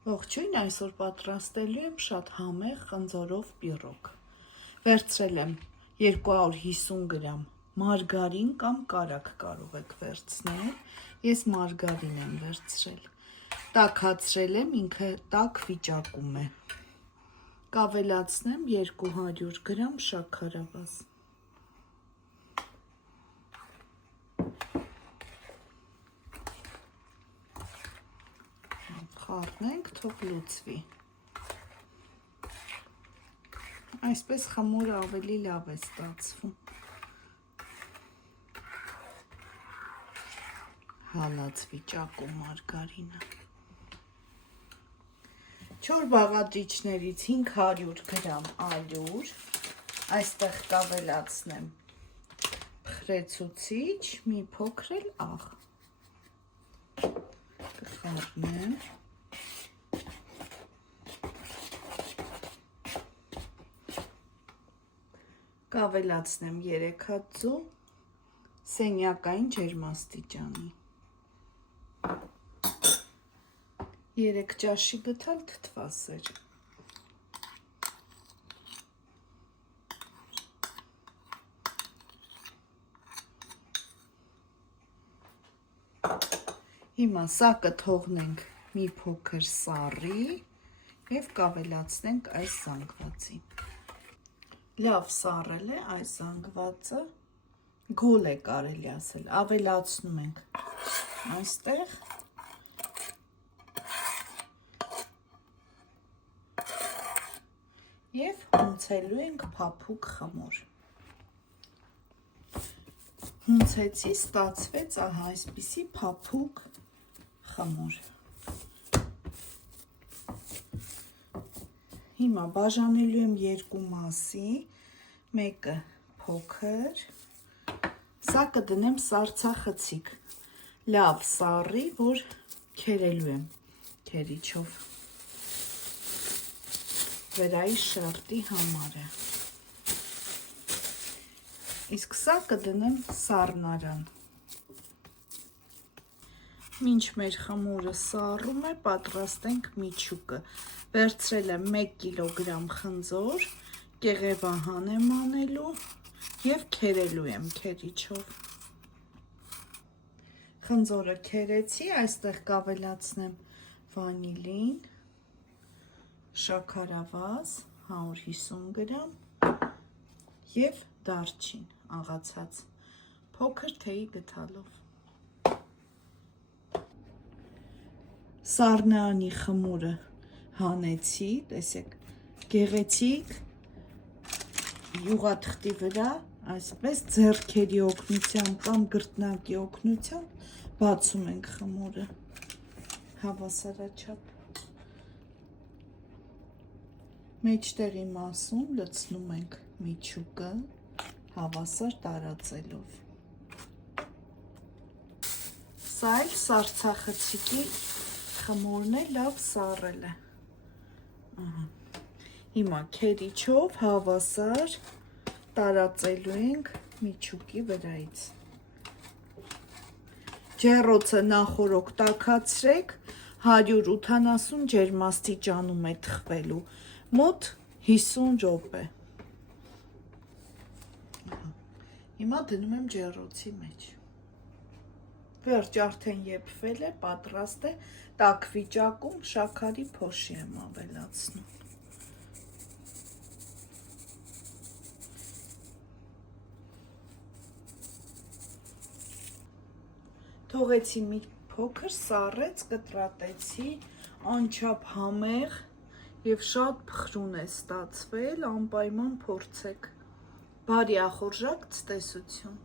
Ողջույն, այսօր պատրաստելու եմ շատ համեղ խնձորով պիրոգ։ Վերցրել եմ 250 գրամ մարգարին կամ կարագ կարող եք վերցնել։ Ես մարգարին եմ վերցրել։ Տաքացրել եմ, ինքը տաք վիճակում է։ Կավելացնեմ 200 գրամ շաքարավազ։ Խառնենք, թող լուծվի։ Այսպես խմորը ավելի լավ է ստացվում։ Հալած վիճակում մարգարինը։ Չոր բաղադրիչներից 500 գրամ ալյուր, այստեղ կավելացնեմ փխրեցուցիչ, մի փոքր էլ աղ։ Կխառնեմ։ Կավելացնեմ 3 հատ ձու սենյակային ջերմաստիճանի։ 3 ճաշի գտալ թթվասեր։ Հիմա սակը թողնենք մի փոքր սառի և կավելացնենք այս զանգվածին։ Լավ սառել է այս զանգվածը, գոլ է կարելի ասել, ավելացնում ենք այստեղ և հունցելու ենք փափուկ խմոր։ Հունցեցի, ստացվեց ահա այսպիսի փափուկ խմոր։ Հիմա բաժանելու եմ 2 մասի, մեկը փոքր, սա կդնեմ սառցախցիկ, լավ սառի, որ քերելու եմ քերիչով, վրայի շերտի համարը, իսկ սա կդնեմ սառնարան։ Մինչ մեր խմորը սառում է, պատրաստենք միջուկը։ Վերցրել եմ 1 կիլոգրամ խնձոր, կեղևահան եմ անելու և քերելու եմ քերիչով։ Խնձորը քերեցի, այստեղ կավելացնեմ վանիլին, շաքարավազ 150 գրամ և դարչին աղացած, փոքր թեյի գդալով։ Սառնարանի խմորը հանեցի, տեսեք, գեղեցիկ յուղաթղթի վրա, այսպես ձեռքերի օգնությամբ կամ գրտնակի օգնությամբ բացում ենք խմորը հավասարաչափ։ Մեջտեղի մասում լցնում ենք միջուկը հավասար տարածելով։ Սա էլ սառցախցիկի խմորն է, լավ սառել է։ Հիմա քերիչով հավասար տարածելու ենք միջուկի վրայից։ Ջեռոցը նախօրոք տաքացրեք, 180 ջերմաստիճանում է թխվելու, մոտ 50 րոպե։ Հիմա դնում եմ ջեռոցի մեջ։ Վերջ, արդեն եփվել է, պատրաստ է, տաք վիճակում շաքարի փոշի եմ ավելացնում։ Թողեցի մի փոքր սառեց, կտրատեցի, անչափ համեղ և շատ փխրուն է ստացվել, անպայման փորձեք։ Բարի ախորժակ ցտեսություն։